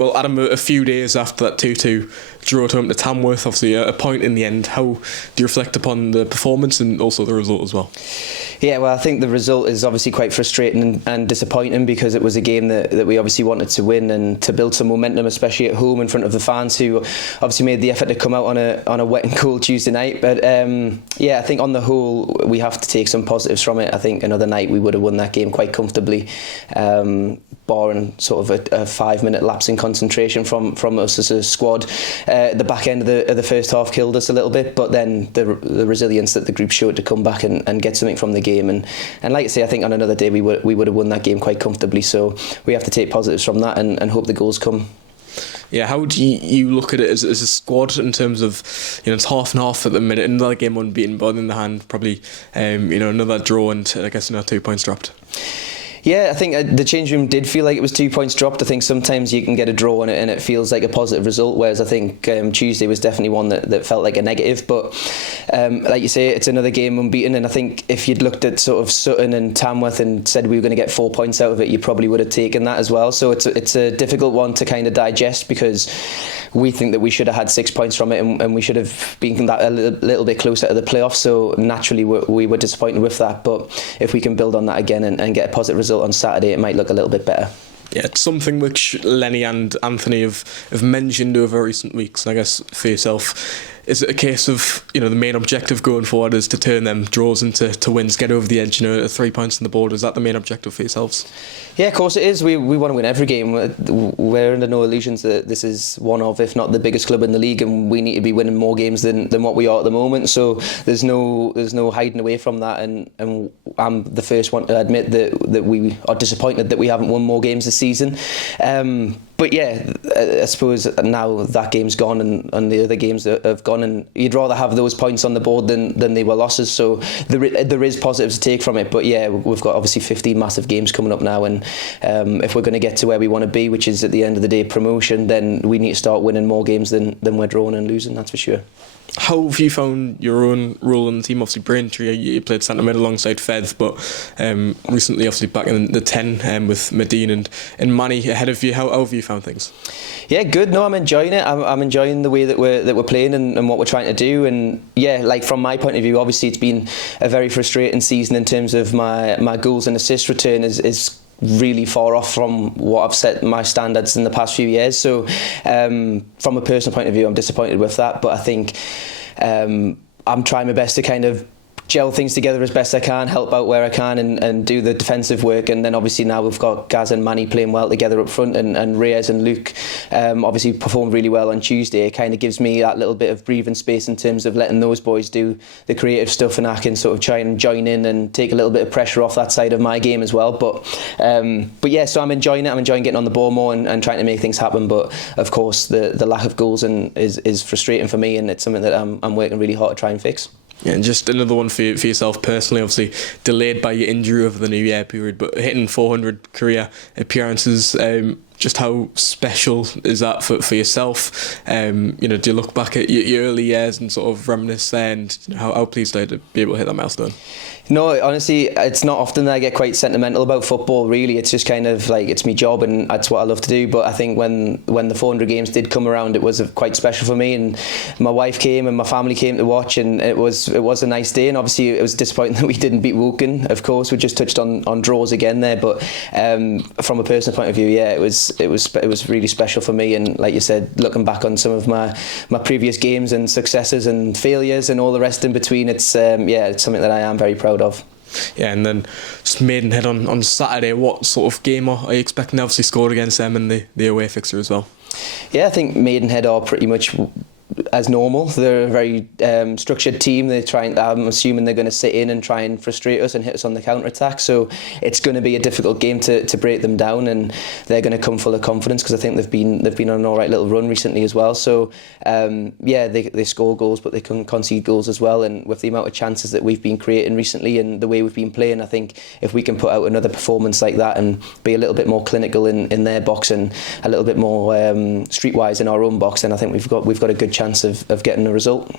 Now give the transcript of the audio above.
Well, Adam, a few days after that 2-2 draw at home to Tamworth, obviously a point in the end. How do you reflect upon the performance and also the result as well? Yeah, well, I think the result is obviously quite frustrating and disappointing, because it was a game that we obviously wanted to win and to build some momentum, especially at home in front of the fans, who obviously made the effort to come out on a wet and cold Tuesday night. But yeah, I think on the whole we have to take some positives from it. I think another night we would have won that game quite comfortably, barring sort of a 5-minute lapse in concentration from us as a squad. The back end of the first half killed us a little bit, but then the resilience that the group showed to come back and get something from the game, and like I say, I think on another day we would have won that game quite comfortably. So we have to take positives from that and hope the goals come. Yeah, how do you look at it as a squad in terms of, it's half and half at the minute, another game unbeaten, but in the hand probably another draw and I guess 2 points dropped? Yeah, I think the change room did feel like it was 2 points dropped. I think sometimes you can get a draw and it feels like a positive result, whereas I think Tuesday was definitely one that felt like a negative. But like you say, it's another game unbeaten, and I think if you'd looked at sort of Sutton and Tamworth and said we were going to get 4 points out of it, you probably would have taken that as well. So it's a difficult one to kind of digest, because we think that we should have had 6 points from it, and we should have been that a little bit closer to the playoffs. So naturally we were disappointed with that, but if we can build on that again and get a positive result on Saturday, it might look a little bit better. Yeah, it's something which Lenny and Anthony have mentioned over recent weeks, and I guess for yourself, is it a case of the main objective going forward is to turn them draws into wins, get over the edge, 3 points on the board? Is that the main objective for yourselves? Yeah, of course it is. We want to win every game. We're under no illusions that this is one of, if not the biggest club in the league, and we need to be winning more games than what we are at the moment. So there's no hiding away from that, and I'm the first one to admit that we are disappointed that we haven't won more games this season. But yeah, I suppose now that game's gone and the other games have gone, and you'd rather have those points on the board than they were losses. So there is positives to take from it. But yeah, we've got obviously 15 massive games coming up now, and if we're going to get to where we want to be, which is at the end of the day promotion, then we need to start winning more games than we're drawing and losing, that's for sure. How have you found your own role in the team? Obviously Braintree, you played centre mid alongside Feth, but recently obviously back in the 10 with Medine and Manny ahead of you. How have you found things? Yeah, good. No, I'm enjoying it. I'm enjoying the way that we're playing and what we're trying to do. And yeah, like from my point of view, obviously it's been a very frustrating season in terms of my goals and assist return is really far off from what I've set my standards in the past few years. So from a personal point of view, I'm disappointed with that, but I think I'm trying my best to kind of gel things together as best I can, help out where I can, and do the defensive work. And then obviously now we've got Gaz and Manny playing well together up front, and Reyes and Luke obviously performed really well on Tuesday. It kind of gives me that little bit of breathing space in terms of letting those boys do the creative stuff, and I can sort of try and join in and take a little bit of pressure off that side of my game as well. But yeah, so I'm enjoying it. I'm enjoying getting on the ball more and trying to make things happen. But of course the lack of goals is frustrating for me, and it's something that I'm working really hard to try and fix. Yeah, and just another one for yourself personally, obviously delayed by your injury over the New Year period, but hitting 400 career appearances, just how special is that for yourself? Do you look back at your early years and sort of reminisce there, and how pleased are you to be able to hit that milestone? No, honestly, it's not often that I get quite sentimental about football, really. It's just kind of like, it's my job and that's what I love to do. But I think when the 400 games did come around, it was quite special for me, and my wife came and my family came to watch, and it was a nice day. And obviously it was disappointing that we didn't beat Woking. Of course, we just touched on draws again there, but from a personal point of view, yeah, it was really special for me. And like you said, looking back on some of my previous games and successes and failures and all the rest in between, it's something that I am very proud of. Yeah, and then just Maidenhead on Saturday. What sort of game are you expecting? Obviously scored against them in the away fixture as well. Yeah, I think Maidenhead are pretty much as normal. They're a very structured team. I'm assuming they're going to sit in and try and frustrate us and hit us on the counter-attack. So it's going to be a difficult game to break them down, and they're going to come full of confidence, because I think they've been on an alright little run recently as well. So they score goals, but they can concede goals as well. And with the amount of chances that we've been creating recently and the way we've been playing, I think if we can put out another performance like that and be a little bit more clinical in their box and a little bit more streetwise in our own box, then I think we've got a good chance of getting a result.